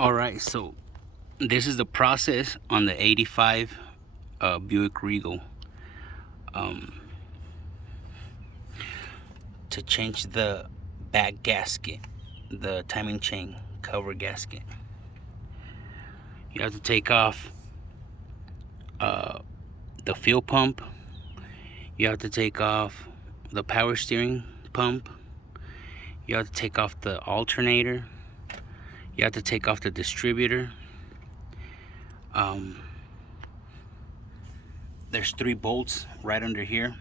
Alright, so this is the process on the 85 Buick Regal. To change the back gasket, the timing chain cover gasket, you have to take off the fuel pump, you have to take off the power steering pump, you have to take off the alternator, you have to take off the distributor. There's 3 bolts right under here.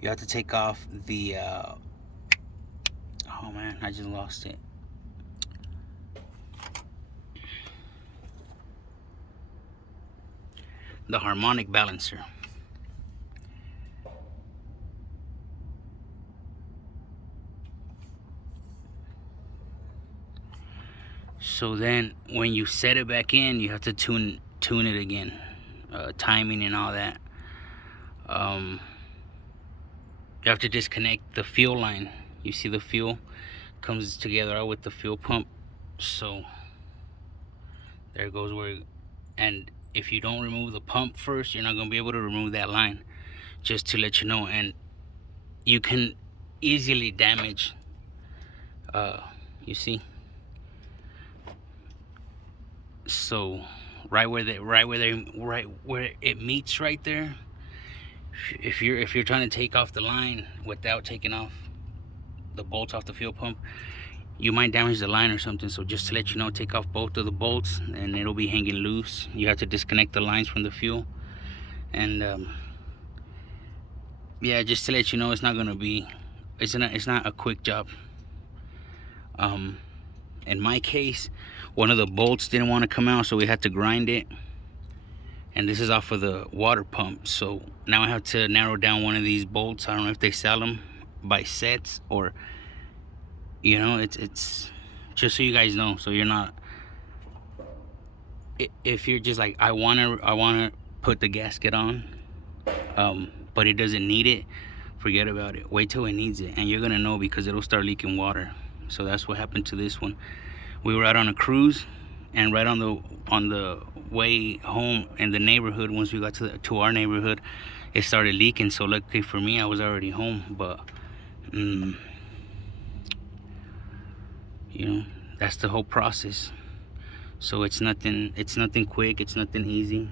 You have to take off the oh man, I just lost it. The harmonic balancer. So then when you set it back in, you have to tune it again, timing and all that. You have to disconnect the fuel line. You see the fuel comes together with the fuel pump. So there goes where, and if you don't remove the pump first, you're not going to be able to remove that line, just to let you know. And you can easily damage, you see. So right where it meets right there, if you're trying to take off the line without taking off the bolts off the fuel pump, you might damage the line or something. So just to let you know, take off both of the bolts and it'll be hanging loose. You have to disconnect the lines from the fuel. And yeah, just to let you know, it's not a quick job. In my case, one of the bolts didn't want to come out, so we had to grind it. And this is off of the water pump, so now I have to narrow down one of these bolts. I don't know if they sell them by sets, or you know, it's just so you guys know, so you're not, if you're just like, I want to put the gasket on, but it doesn't need it, forget about it. Wait till it needs it, and you're gonna know, because it'll start leaking water. So that's what happened to this one. We were out on a cruise, and right on the way home in the neighborhood, once we got to our neighborhood, it started leaking. So luckily for me, I was already home. But you know, that's the whole process. So it's nothing quick, it's nothing easy.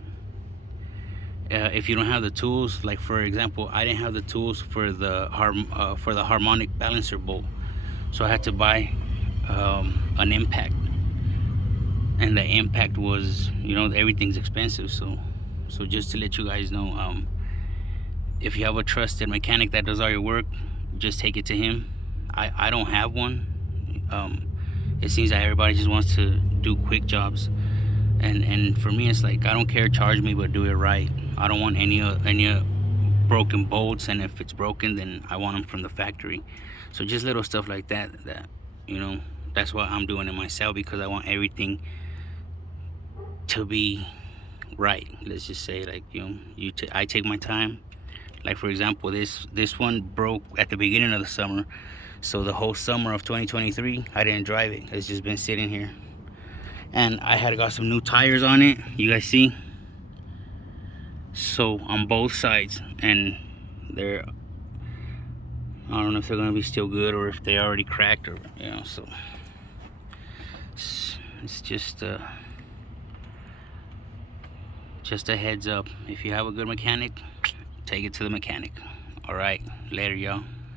If you don't have the tools, like for example, I didn't have the tools for the harmonic balancer bolt, so I had to buy an impact. And the impact was, you know, everything's expensive. So just to let you guys know, if you have a trusted mechanic that does all your work, just take it to him. I don't have one. It seems that everybody just wants to do quick jobs, and for me, it's like, I don't care, charge me, but do it right. I don't want any broken bolts, and if it's broken, then I want them from the factory. So just little stuff like that, you know, that's why I'm doing it myself, because I want everything to be right. Let's just say, like, you know, I take my time. Like for example, this one broke at the beginning of the summer, so the whole summer of 2023 I didn't drive it. It's just been sitting here, and I had got some new tires on it, you guys see. So on both sides, and they're, I don't know if they're gonna be still good, or if they already cracked, or you know. So it's just a heads up. If you have a good mechanic, take it to the mechanic. All right, later y'all.